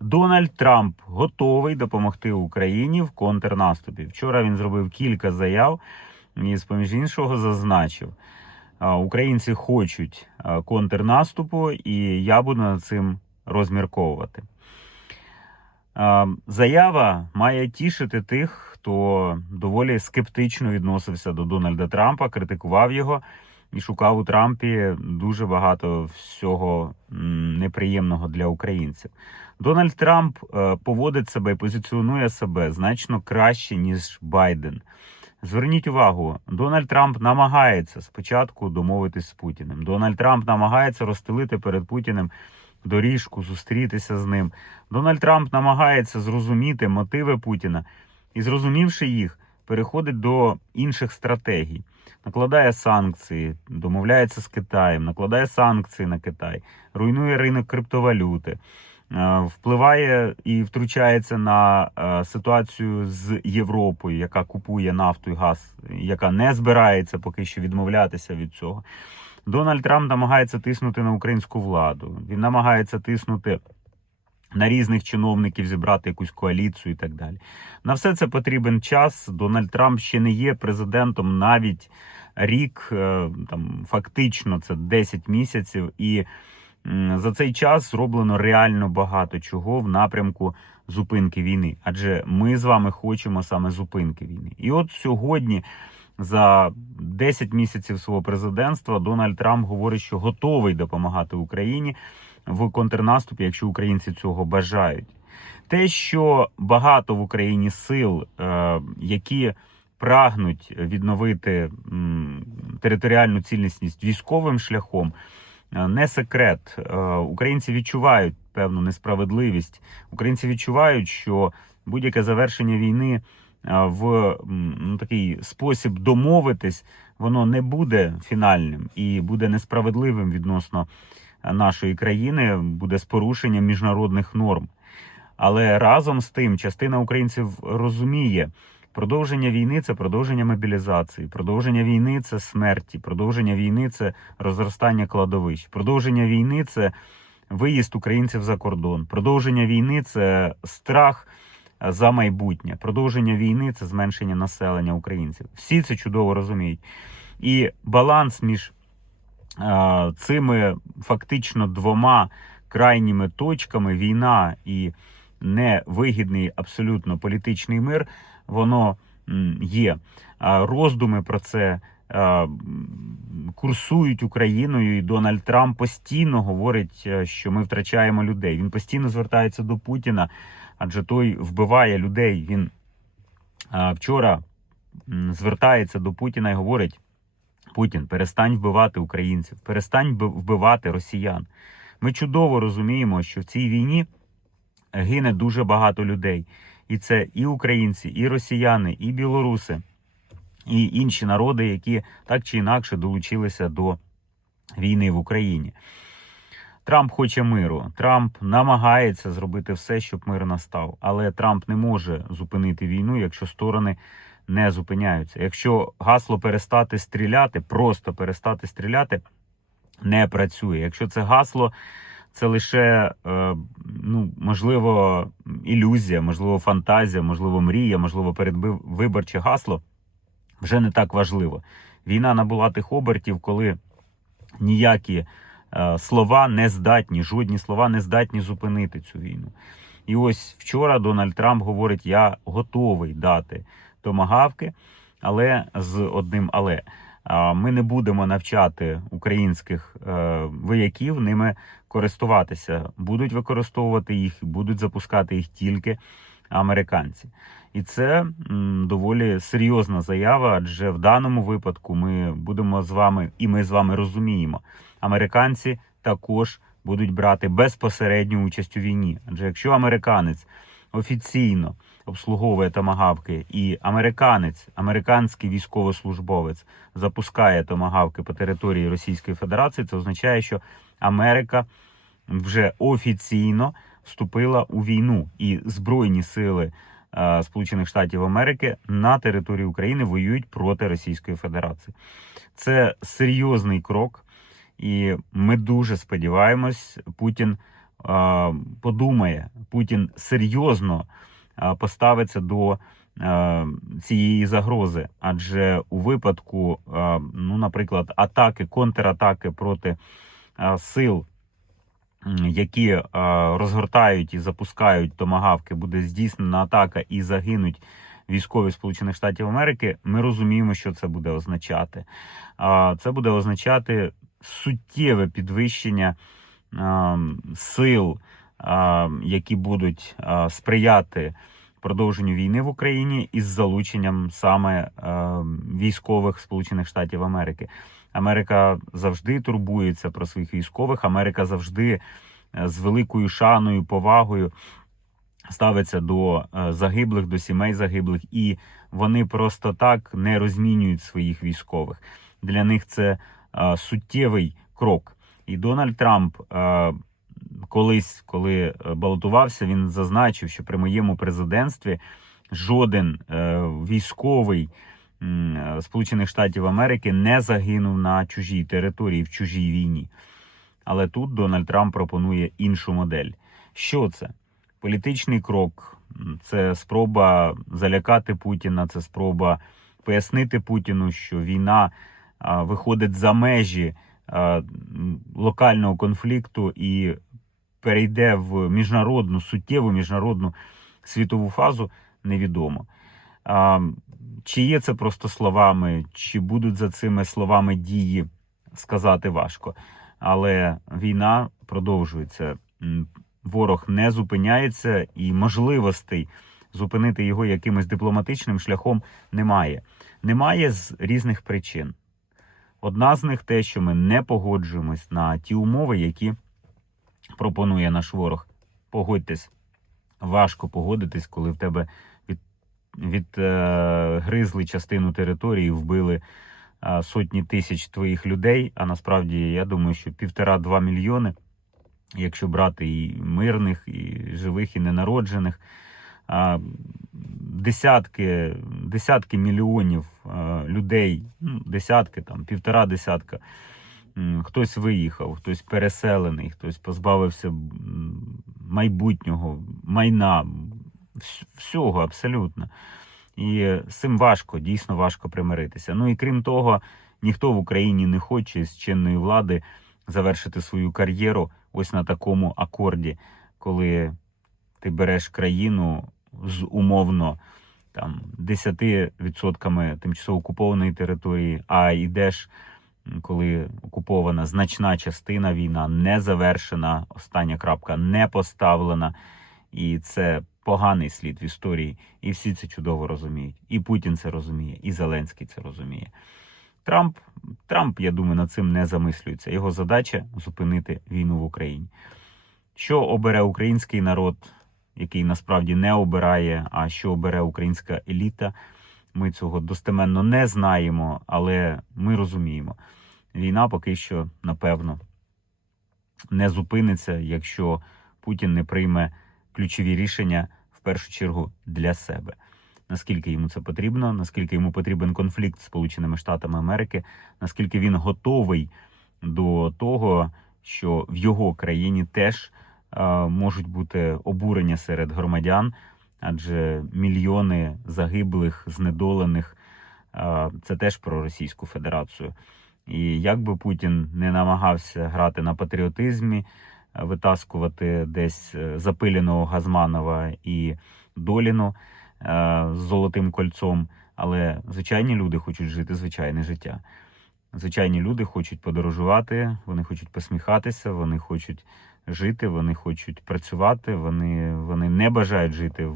Дональд Трамп готовий допомогти Україні в контрнаступі. Вчора він зробив кілька заяв і, з поміж іншого, зазначив, українці хочуть контрнаступу, і я буду над цим розмірковувати. Заява має тішити тих, хто доволі скептично відносився до Дональда Трампа, критикував його і шукав у Трампі дуже багато всього неприємного для українців. Дональд Трамп е, поводить себе і позиціонує себе значно краще, ніж Байден. Зверніть увагу, Дональд Трамп намагається спочатку домовитись з Путіним. Дональд Трамп намагається розстелити перед Путіним доріжку, зустрітися з ним. Дональд Трамп намагається зрозуміти мотиви Путіна і, зрозумівши їх, переходить до інших стратегій. Накладає санкції, домовляється з Китаєм, накладає санкції на Китай, руйнує ринок криптовалюти, е, впливає і втручається на е, ситуацію з Європою, яка купує нафту і газ, яка не збирається поки що відмовлятися від цього. Дональд Трамп намагається тиснути на українську владу. Він намагається тиснути на різних чиновників, зібрати якусь коаліцію і так далі. На все це потрібен час. Дональд Трамп ще не є президентом навіть рік, е, там фактично це 10 місяців, і за цей час зроблено реально багато чого в напрямку зупинки війни. Адже ми з вами хочемо саме зупинки війни. І от сьогодні. За 10 місяців свого президентства Дональд Трамп говорить, що готовий допомагати Україні в контрнаступі, якщо українці цього бажають. Те, що багато в Україні сил, е, які прагнуть відновити територіальну цілісність військовим шляхом, е, не секрет. Е, Українці відчувають певну несправедливість. Українці відчувають, що будь-яке завершення війни в ну, такий спосіб домовитись, воно не буде фінальним і буде несправедливим відносно нашої країни, буде з порушенням міжнародних норм. Але разом з тим, частина українців розуміє, продовження війни це продовження мобілізації, продовження війни це смерті, продовження війни це розростання кладовищ, продовження війни це виїзд українців за кордон, продовження війни це страх за майбутнє, продовження війни це зменшення населення українців. Всі це чудово розуміють. І баланс між цими фактично двома крайніми точками війна і невигідний абсолютно політичний мир, воно є. Роздуми про це курсують Україною, і Дональд Трамп постійно говорить, е, що ми втрачаємо людей. Він постійно звертається до Путіна, адже той вбиває людей. Він вчора звертається до Путіна і говорить: Путін, перестань вбивати українців, перестань вбивати росіян. Ми чудово розуміємо, що в цій війні гине дуже багато людей. І це і українці, і росіяни, і білоруси, і інші народи, які так чи інакше долучилися до війни в Україні. Трамп хоче миру. Трамп намагається зробити все, щоб мир настав. Але Трамп не може зупинити війну, якщо сторони не зупиняються. Якщо гасло перестати стріляти, просто перестати стріляти, не працює. Якщо це гасло, це лише е, ну можливо ілюзія, можливо, фантазія, можливо, мрія, можливо, передвиборче гасло вже не так важливо. Війна набула тих обертів, коли ніякі е, слова не здатні, жодні слова не здатні зупинити цю війну. І ось вчора Дональд Трамп говорить: я готовий дати томагавки, але з одним але. Ми не будемо навчати українських е, вояків ними користуватися. Будуть використовувати їх, будуть запускати їх тільки американці. І це доволі серйозна заява, адже в даному випадку ми будемо з вами, і ми з вами розуміємо, американці також будуть брати безпосередню участь у війні. Адже якщо американець офіційно обслуговує томагавки, і американець, американський військовослужбовець запускає томагавки по території Російської Федерації, це означає, що Америка вже офіційно вступила у війну, і збройні сили е, Сполучених Штатів Америки на території України воюють проти Російської Федерації. Це серйозний крок, і ми дуже сподіваємось, Путін подумає Путін серйозно поставиться до цієї загрози, адже у випадку, ну, наприклад, атаки, контратаки проти сил, які розгортають і запускають томагавки, буде здійснена атака і загинуть військові Сполучених Штатів Америки, ми розуміємо, що це буде означати. Це буде означати суттєве підвищення сил, е, які будуть е, сприяти продовженню війни в Україні із залученням саме е, військових Сполучених Штатів Америки. Америка завжди турбується про своїх військових. Америка завжди е, з великою шаною, повагою ставиться до е, загиблих, до сімей загиблих, і вони просто так не розмінюють своїх військових. Для них це суттєвий крок. І Дональд Трамп е, колись, коли е, балотувався, він зазначив, що при моєму президентстві жоден е, військовий е, Сполучених Штатів Америки не загинув на чужій території в чужій війні. Але тут Дональд Трамп пропонує іншу модель. Що це? Політичний крок, це спроба залякати Путіна, це спроба пояснити Путіну, що війна виходить за межі локального конфлікту і перейде в міжнародну, суттєву міжнародну світову фазу, невідомо. Чи є це просто словами, чи будуть за цими словами дії, сказати важко. Але війна продовжується. Ворог не зупиняється, і можливостей зупинити його якимось дипломатичним шляхом немає. Немає з різних причин. Одна з них те, що ми не погоджуємось на ті умови, які пропонує наш ворог. Погодьтесь, важко погодитись, коли в тебе від, від е, частину території, вбили е, сотні тисяч твоїх людей. А насправді я думаю, що півтора-два мільйони, якщо брати і мирних, і живих, і ненароджених. Десятки, десятки мільйонів людей, ну, десятки, там, півтора десятка Хтось виїхав, хтось переселений, хтось позбавився майбутнього, майна, всього абсолютно. І з цим важко, дійсно важко примиритися. Ну і крім того, ніхто в Україні не хоче з чинної влади завершити свою кар'єру ось на такому акорді, коли ти береш країну з умовно там 10% тимчасово окупованої території, а йдеш коли окупована значна частина війна не завершена, остання крапка не поставлена, і це поганий слід в історії. І всі це чудово розуміють. І Путін це розуміє, і Зеленський це розуміє. Трамп, Трамп, я думаю, над цим не замислюється. Його задача зупинити війну в Україні. Що обере український народ, який насправді не обирає, а що обере українська еліта? Ми цього достеменно не знаємо, але ми розуміємо. Війна поки що, напевно, не зупиниться, якщо Путін не прийме ключові рішення в першу чергу для себе. Наскільки йому це потрібно, наскільки йому потрібен конфлікт з Сполученими Штатами Америки, наскільки він готовий до того, що в його країні теж можуть бути обурення серед громадян, адже мільйони загиблих, знедолених це теж про Російську Федерацію. І як би Путін не намагався грати на патріотизмі, витаскувати десь е, запиленого Газманова і Доліну е, з золотим кольцом, але звичайні люди хочуть жити звичайне життя. Звичайні люди хочуть подорожувати, вони хочуть посміхатися, вони хочуть жити, вони хочуть працювати, вони, вони не бажають жити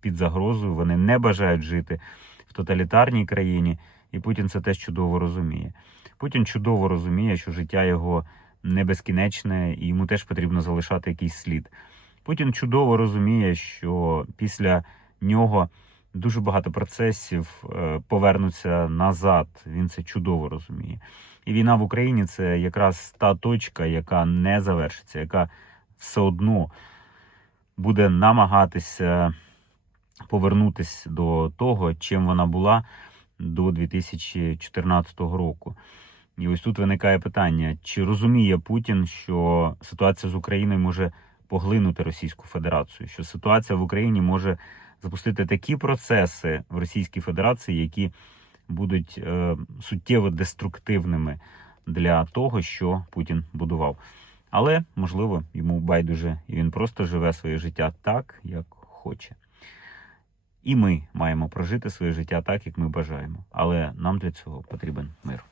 під загрозою, вони не бажають жити в тоталітарній країні, і Путін це теж чудово розуміє. Путін чудово розуміє, що життя його не безкінечне, і йому теж потрібно залишати якийсь слід. Путін чудово розуміє, що після нього дуже багато процесів е, повернуться назад. Він це чудово розуміє. І війна в Україні це якраз та точка, яка не завершиться, яка все одно буде намагатися повернутися до того, чим вона була до 2014 року. І ось тут виникає питання: чи розуміє Путін, що ситуація з Україною може поглинути Російську Федерацію, що ситуація в Україні може запустити такі процеси в Російській Федерації, які будуть е, суттєво деструктивними для того, що Путін будував. Але можливо йому байдуже, і він просто живе своє життя так, як хоче. І ми маємо прожити своє життя так, як ми бажаємо. Але нам для цього потрібен мир.